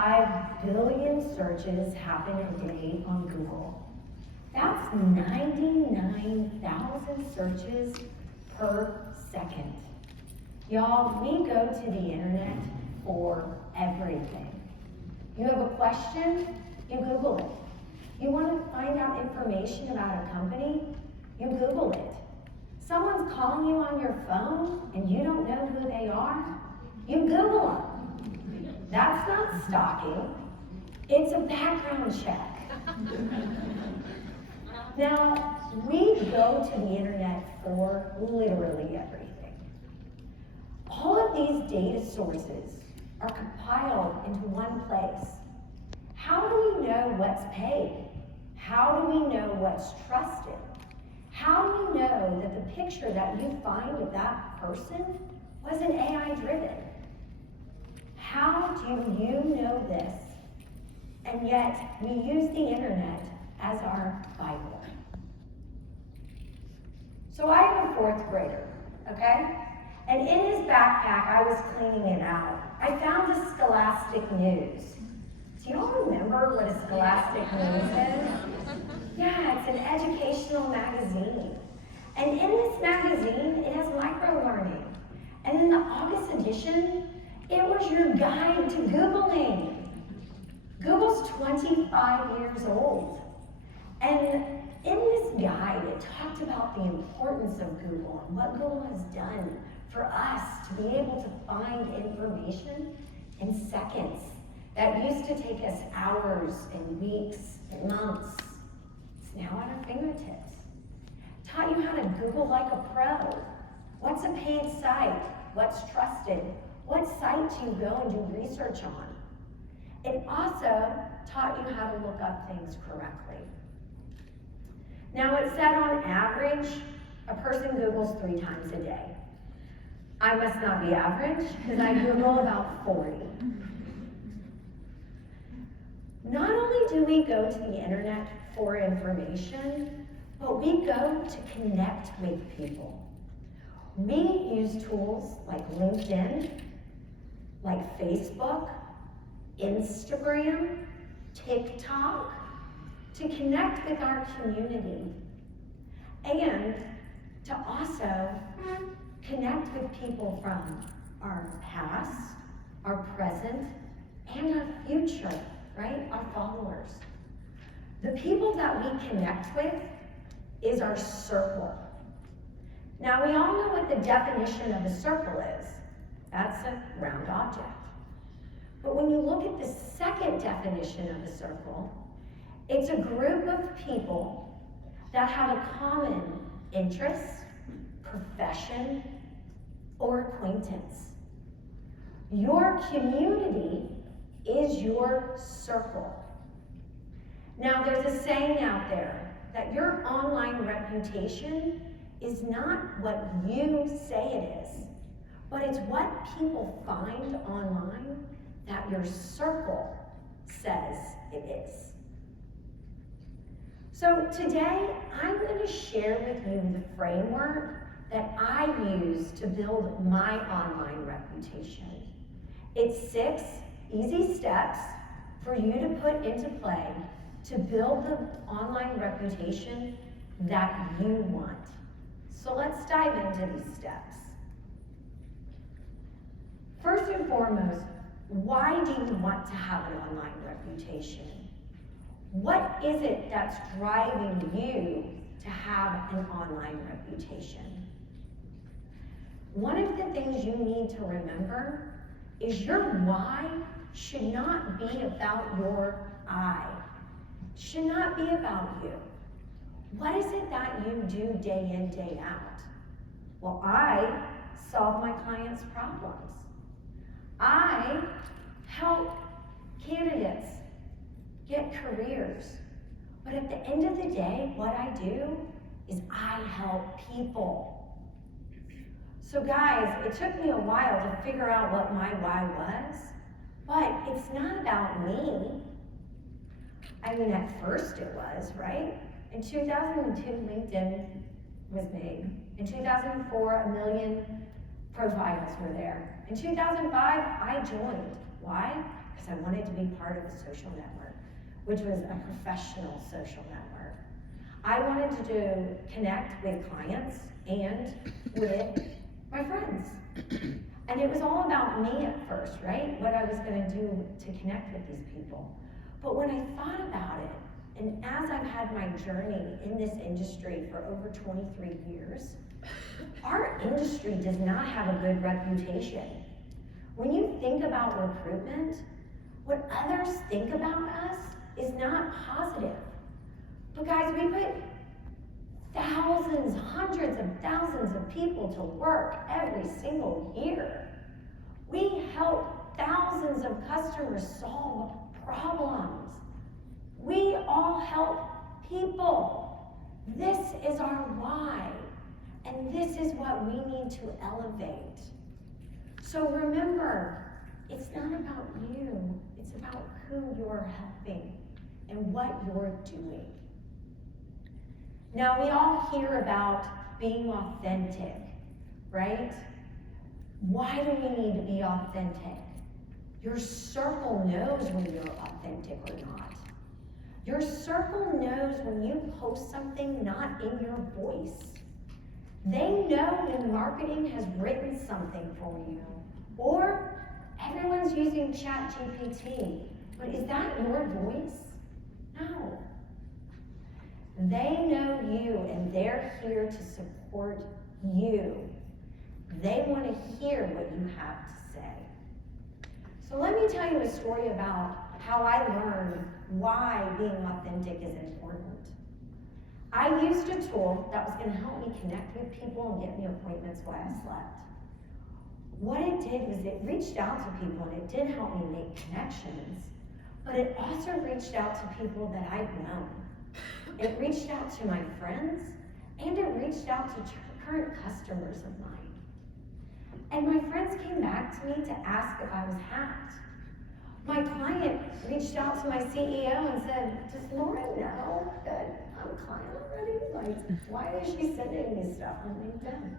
1.5 billion searches happen a day on Google. That's 99,000 searches per second. Y'all, we go to the internet for everything. You have a question, you Google it. You want to find out information about a company, you Google it. Someone's calling you on your phone and you don't know who they are, you Google them. That's not stalking, it's a background check. Now, we go to the internet for literally everything. All of these data sources are compiled into one place. How do we know what's paid? How do we know what's trusted? How do we know that the picture that you find of that person wasn't AI driven? How do you know this? And yet, we use the internet as our Bible. So I have a 4th grader, okay? And in his backpack, I was cleaning it out. I found a Scholastic News. Do y'all remember what a Scholastic News is? Yeah, it's an educational magazine. And in this magazine, it has micro-learning. And in the August edition, it was your guide to Googling. Google's 25 years old. And in this guide, it talked about the importance of Google and what Google has done for us to be able to find information in seconds that used to take us hours and weeks and months. It's now at our fingertips. Taught you how to Google like a pro. What's a paid site? What's trusted? What site do you go and do research on? It also taught you how to look up things correctly. Now, it said on average, a person Googles 3 times a day. I must not be average, because I Google about 40. Not only do we go to the internet for information, but we go to connect with people. We use tools like LinkedIn, like Facebook, Instagram, TikTok, to connect with our community, and to also connect with people from our past, our present, and our future, right? Our followers. The people that we connect with is our circle. Now, we all know what the definition of a circle is. That's a round object. But when you look at the second definition of a circle, it's a group of people that have a common interest, profession, or acquaintance. Your community is your circle. Now, there's a saying out there that your online reputation is not what you say it is, but it's what people find online that your circle says it is. So today, I'm going to share with you the framework that I use to build my online reputation. It's 6 easy steps for you to put into play to build the online reputation that you want. So let's dive into these steps. First and foremost, why do you want to have an online reputation? What is it that's driving you to have an online reputation? One of the things you need to remember is your why should not be about your I. It should not be about you. What is it that you do day in, day out? Well, I solve my clients' problems. I help candidates get careers. But at the end of the day, what I do is I help people. So guys, it took me a while to figure out what my why was, but it's not about me. I mean, at first it was, right? In 2002, LinkedIn was made. In 2004, 1 million profiles were there. In 2005, I joined. Why? because I wanted to be part of a social network, which was a professional social network. I wanted to connect with clients and with my friends. And it was all about me at first, right? What I was gonna do to connect with these people. But when I thought about it, and as I've had my journey in this industry for over 23 years, our industry does not have a good reputation. When you think about recruitment, what others think about us is not positive. But guys, we put thousands, hundreds of thousands of people to work every single year. We help thousands of customers solve problems. We all help people. This is our why, and this is what we need to elevate. So remember, it's not about you, it's about who you're helping and what you're doing. Now, we all hear about being authentic, right? Why do we need to be authentic? Your circle knows when you're authentic or not. Your circle knows when you post something not in your voice. They know when marketing has written something for you, or everyone's using ChatGPT, but is that your voice? No. They know you and they're here to support you. They want to hear what you have to say. So let me tell you a story about how I learned why being authentic is important. I used a tool that was going to help me connect with people and get me appointments while I slept. What it did was it reached out to people and it did help me make connections, but it also reached out to people that I'd known. It reached out to my friends, and it reached out to current customers of mine. And my friends came back to me to ask if I was hacked. My client reached out to my CEO and said, does Laura know that I'm a client already? Like, why is she sending me stuff on LinkedIn?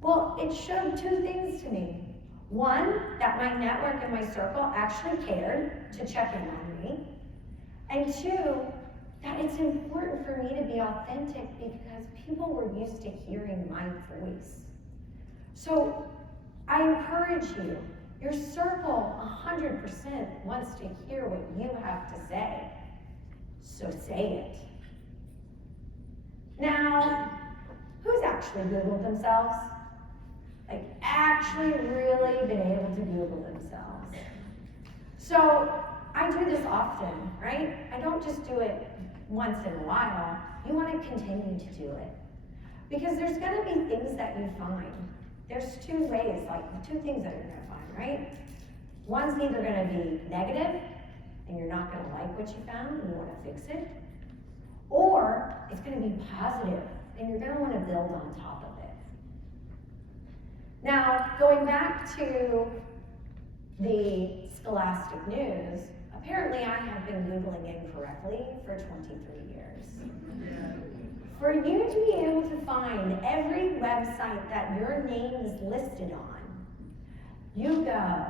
Well, it showed two things to me. One, that my network and my circle actually cared to check in on me. And two, that it's important for me to be authentic because people were used to hearing my voice. So I encourage you, your circle 100% wants to hear what you have to say. So say it. Now, who's actually Googled themselves? Like actually really been able to Google themselves. So I do this often, right? I don't just do it once in a while. You want to continue to do it. Because there's going to be things that you find. There's two things that you're going to find, right? One's either going to be negative, and you're not going to like what you found, and you want to fix it. Or it's going to be positive, and you're going to want to build on top of it. Now, going back to the Scholastic News, apparently I have been Googling incorrectly for 23 years. For you to be able to find every website that your name is listed on, you go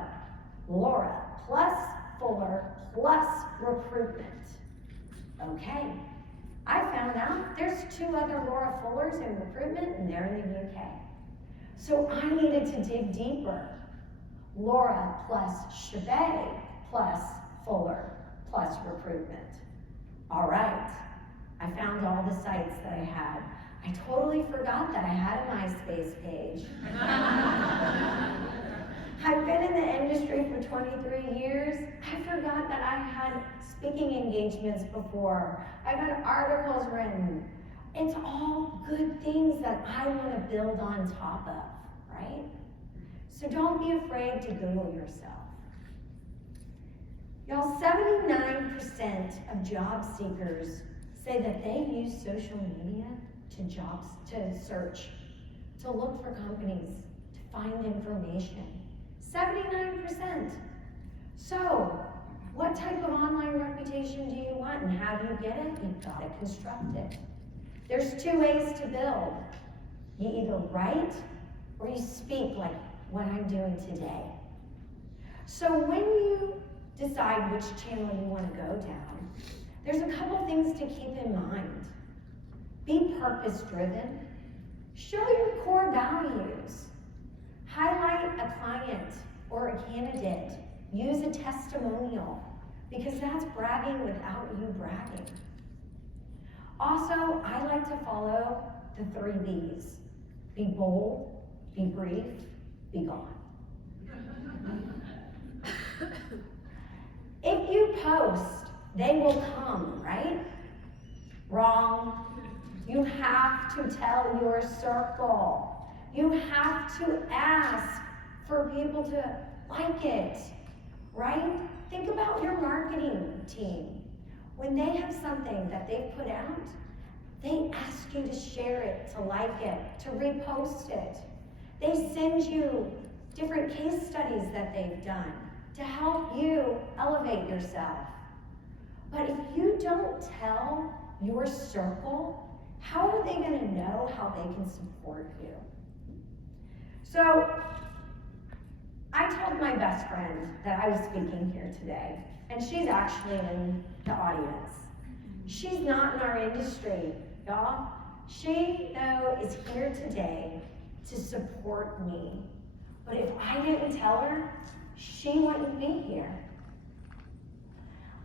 Laura plus Fuller plus recruitment. Okay, I found out there's two other Laura Fullers in recruitment and they're in the UK. So I needed to dig deeper. Laura plus Chabet plus Fuller plus recruitment. All right, I found all the sites that I had. I totally forgot that I had a MySpace page. I've been in the industry for 23 years. I forgot that I had speaking engagements before. I've had articles written. It's all good things that I want to build on top of, right? So don't be afraid to Google yourself. Y'all, 79% of job seekers say that they use social media to search, to look for companies, to find information. 79%. So, what type of online reputation do you want and how do you get it? You've got to construct it. There's two ways to build. You either write or you speak like what I'm doing today. So when you decide which channel you want to go down, there's a couple things to keep in mind. Be purpose-driven. Show your core values. Highlight a client or a candidate. Use a testimonial, because that's bragging without you bragging. Also, I like to follow the 3 B's. Be bold, be brief, be gone. If you post, they will come, right? Wrong. You have to tell your circle. You have to ask for people to like it, right? Think about your marketing team. When they have something that they've put out, they ask you to share it, to like it, to repost it. They send you different case studies that they've done to help you elevate yourself. But if you don't tell your circle, how are they going to know how they can support you? So, I told my best friend that I was speaking here today, and she's actually in the audience. She's not in our industry, y'all. She, though, is here today to support me. But if I didn't tell her, she wouldn't be here.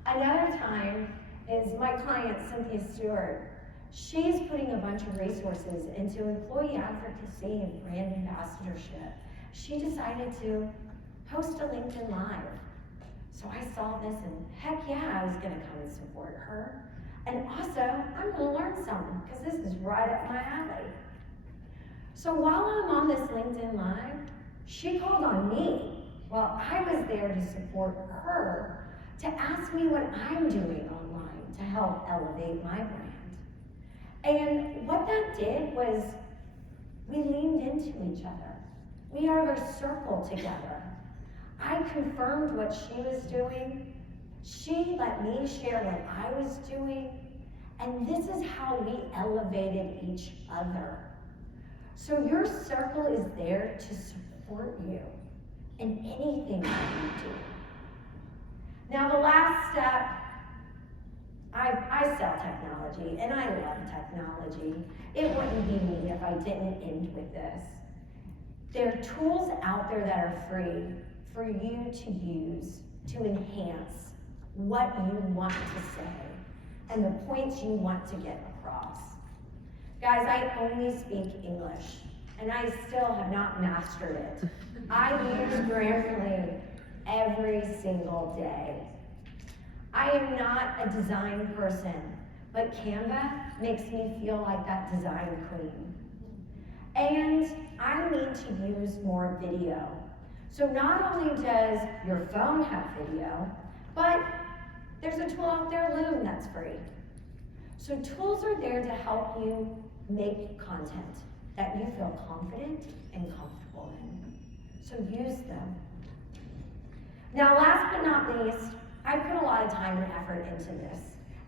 Another time is my client, Cynthia Stewart. She's putting a bunch of resources into employee advocacy and brand ambassadorship. She decided to post a LinkedIn Live. So I saw this and heck yeah, I was gonna come and support her. And also, I'm gonna learn something, because this is right up my alley. So while I'm on this LinkedIn Live, she called on me while I was there to support her, to ask me what I'm doing online to help elevate my brand. And what that did was we leaned into each other. We are a circle together. I confirmed what she was doing. She let me share what I was doing. And this is how we elevated each other. So your circle is there to support you in anything that you do. Now the last step, I sell technology and I love technology. It wouldn't be me if I didn't end with this. There are tools out there that are free for you to use to enhance what you want to say and the points you want to get across. Guys, I only speak English and I still have not mastered it. I use Grammarly every single day. I am not a design person, but Canva makes me feel like that design queen. And I need to use more video. So not only does your phone have video, but there's a tool out there, Loom, that's free. So tools are there to help you make content that you feel confident and comfortable in. So use them. Now, last but not least, I put a lot of time and effort into this,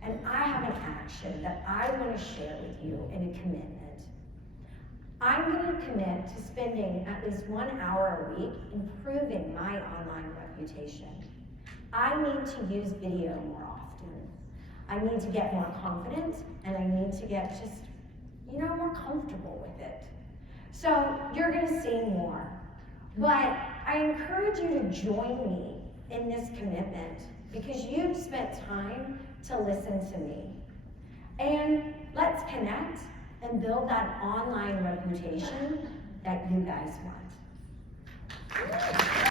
and I have an action that I want to share with you in a commitment. I'm going to commit to spending at least 1 hour a week improving my online reputation. I need to use video more often. I need to get more confident, and I need to get just, more comfortable with it. So you're going to see more. But I encourage you to join me in this commitment because you've spent time to listen to me. And let's connect and build that online reputation that you guys want.